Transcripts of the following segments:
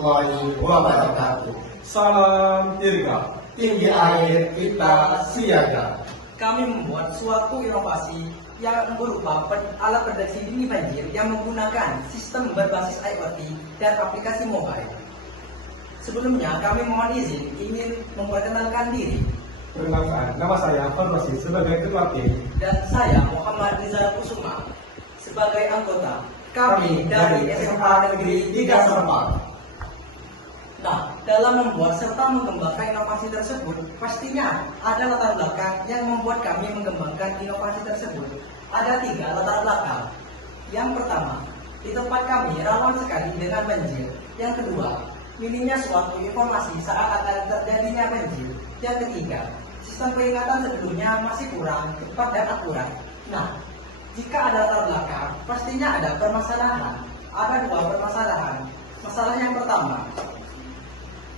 warahmatullahi wabarakatuh. Salam Dirga. Tinggi air kita siaga. Kami membuat suatu inovasi yang berupa alat pendeteksi dini banjir yang menggunakan sistem berbasis IoT dan aplikasi mobile. Sebelumnya kami mohon izin ingin memperkenalkan diri. Perkenalkan, nama saya Farmasi sebagai Ketua Tim Dan saya Muhammad Rizal Kusuma sebagai anggota. Kami dari SMA Negeri 3 Serempak. Nah, dalam membuat serta mengembangkan inovasi tersebut, pastinya ada latar belakang yang membuat kami mengembangkan inovasi tersebut. Ada 3 latar belakang. Yang pertama, di tempat kami rawan sekali dengan banjir. Yang kedua, minimnya suatu informasi saat akan terjadinya banjir. Yang ketiga, sistem peringatan sebelumnya masih kurang cepat dan akurat. Nah, jika ada latar belakang, pastinya ada permasalahan. Ada 2 permasalahan. Masalah yang pertama,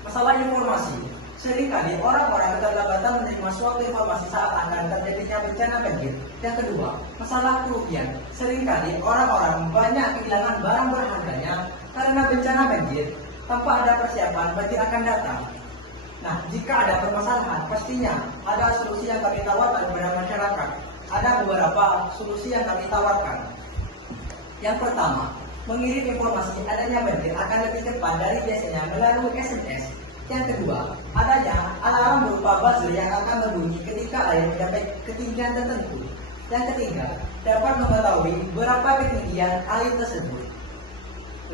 masalah informasi. Seringkali orang-orang keterlambatan menerima suatu informasi saat akan terjadinya bencana banjir. Yang kedua, masalah kerugian. Seringkali orang-orang banyak kehilangan barang berharganya karena bencana banjir tanpa ada persiapan banjir akan datang. Nah, jika ada permasalahan, pastinya ada solusi yang kami tawarkan kepada masyarakat. Ada beberapa solusi yang kami tawarkan. Yang pertama, mengirim informasi adanya banjir akan lebih cepat dari biasanya melalui SMS. Yang kedua, adanya alarm berupa buzzer yang akan berbunyi ketika air mencapai ketinggian tertentu. Yang ketiga, dapat mengetahui berapa ketinggian air tersebut.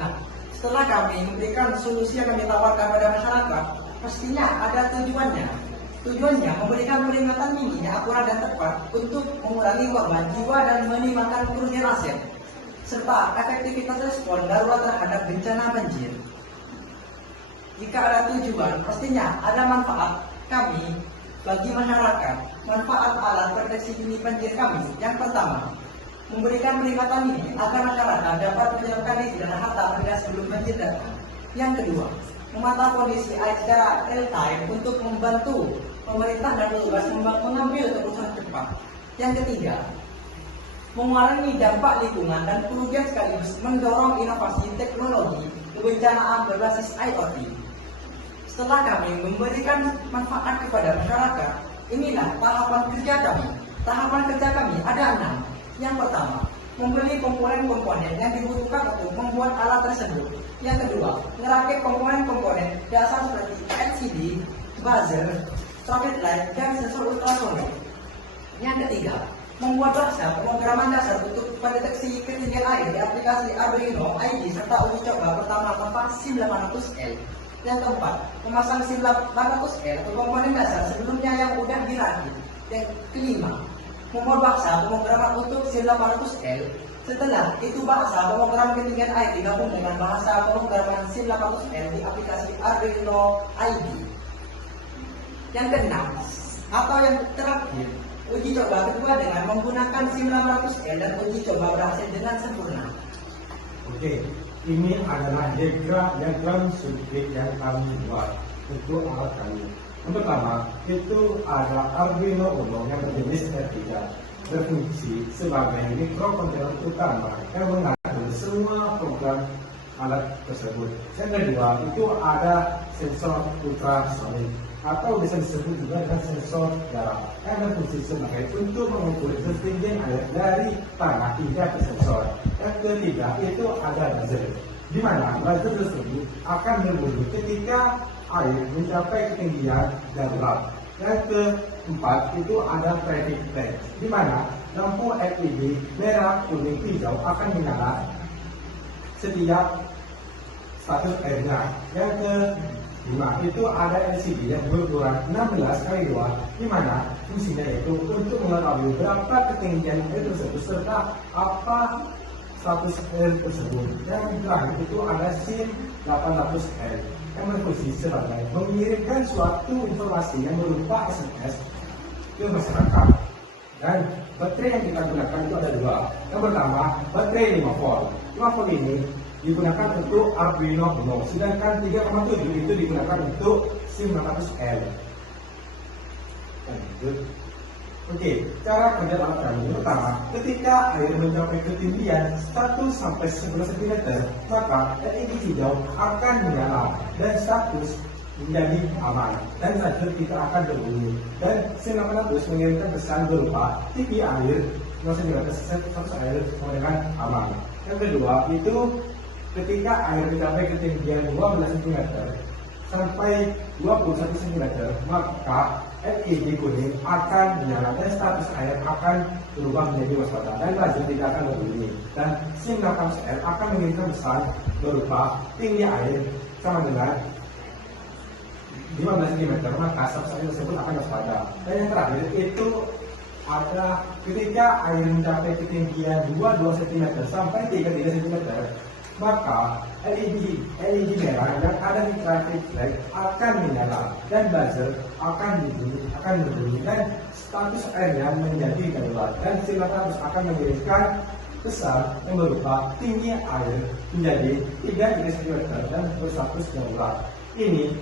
Nah, setelah kami memberikan solusi yang kami tawarkan pada masyarakat, pastinya ada tujuannya. Tujuannya memberikan peringatan dini yang akurat dan tepat untuk mengurangi korban jiwa dan minimalkan kerugian aset, serta efektivitas respon darurat terhadap bencana banjir. Jika ada tujuan, pastinya ada manfaat kami bagi masyarakat. Manfaat alat pendeteksi dini banjir kami yang pertama, memberikan peringatan dini agar masyarakat dapat menyiapkan diri dan harta benda sebelum banjir datang. Yang kedua, memantau kondisi air secara real time untuk membantu pemerintah dan petugas mengambil keputusan cepat. Yang ketiga, mengurangi dampak lingkungan dan kerugian sekaligus mendorong inovasi teknologi kebencanaan berbasis IoT. Setelah kami memberikan manfaat kepada masyarakat, inilah tahapan kerja kami. Tahapan kerja kami ada 6. Yang pertama, membeli komponen-komponen yang dibutuhkan untuk membuat alat tersebut. Yang kedua, merakit komponen-komponen dasar seperti LCD, buzzer, traffic light, dan sensor ultrasonik. Yang ketiga, membuat dasar pemrograman dasar untuk pendeteksi ketinggian air di aplikasi Arduino ID serta uji coba pertama tanpa SIM 800L. Yang keempat, memasang SIM 800L atau komponen dasar sebelumnya yang sudah dirakit. Yang kelima, membuat bahasa pemrograman untuk SIM 800L. Setelah itu bahasa pemrograman ketinggian air digabung dengan bahasa pemrograman SIM 800L di aplikasi Arduino ID. Yang keenam, atau yang terakhir, uji coba kedua dengan menggunakan SIM 800L dan uji coba berhasil dengan sempurna. Oke, ini adalah diagram sirkuit yang kami buat untuk alat kami. Yang pertama, itu ada Arduino Uno yang berjenis R3, berfungsi sebagai mikrokontroler utama yang mengatur semua program alat tersebut. Yang kedua, itu ada sensor ultrasonik atau bisa disebut juga dengan sensor jarak yang berfungsi sebagai untuk mengukur ketinggian air dari tanah hingga ke sensor. Yang ketiga itu ada buzzer, di mana buzzer tersebut akan berbunyi ketika air mencapai ketinggian darurat. Yang keempat itu ada traffic light, di mana lampu LED merah, kuning, hijau akan menyala setiap status airnya. Yang kelima itu ada LCD yang berukuran 16 kali 2, di mana fungsinya itu untuk mengetahui berapa ketinggian air tersebut serta apa status air tersebut. Yang terakhir itu ada SIM 800L yang berfungsi sebagai mengirimkan suatu informasi yang berupa SMS ke masyarakat. Dan baterai yang kita gunakan itu ada 2. Yang pertama, baterai 5 volt. 5 volt ini digunakan untuk Arduino Uno, sedangkan 3,7 itu digunakan untuk SIM 800L. Oke, cara kerja alat kami pertama, ketika air mencapai ketinggian 1 sampai 11 cm, maka LED hijau akan menyala dan status menjadi aman dan buzzer tidak akan berbunyi. Dan SIM800 mengirimkan pesan berupa TV air 0 cm status air sama dengan aman. Yang kedua itu ketika air mencapai ketinggian 12 cm sampai 21 cm, maka LED kuning akan menyala dan status air akan berubah menjadi waspada dan buzzer tidak akan berbunyi. Dan SIM800R akan mengirimkan pesan berupa tinggi air sama dengan 15 cm, maka status air tersebut akan waspada. Dan yang terakhir itu ada ketika air mencapai ketinggian 22 cm sampai 33 cm, maka LED merah yang ada di traffic flag akan menyala dan buzzer akan berbunyi dan status airnya menjadi darurat dan SIM800 akan mengirimkan pesan yang berupa tinggi air menjadi 3 cm dan berstatus darurat. Ini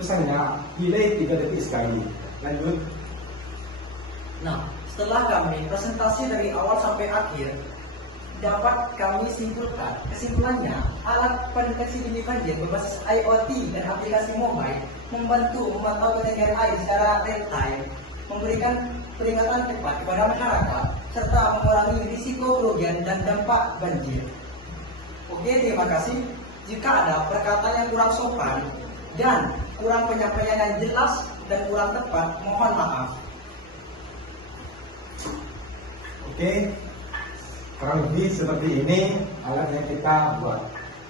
pesannya delay 3 detik sekali. Lanjut. Nah, setelah kami presentasi dari awal sampai akhir, dapat kami simpulkan, kesimpulannya alat pendeteksi dini banjir berbasis IoT dan aplikasi mobile membantu memantau ketinggian air secara real time, memberikan peringatan cepat kepada masyarakat, serta mengurangi risiko kerugian dan dampak banjir. Oke, terima kasih. Jika ada perkataan yang kurang sopan dan kurang penyampaian yang jelas dan kurang tepat, mohon maaf. Oke, kurang lebih seperti ini alat yang kita buat.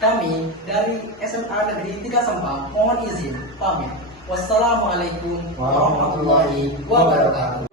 Kami dari SMA Negeri 3 Sampang mohon izin pamit. Wassalamualaikum warahmatullahi wabarakatuh.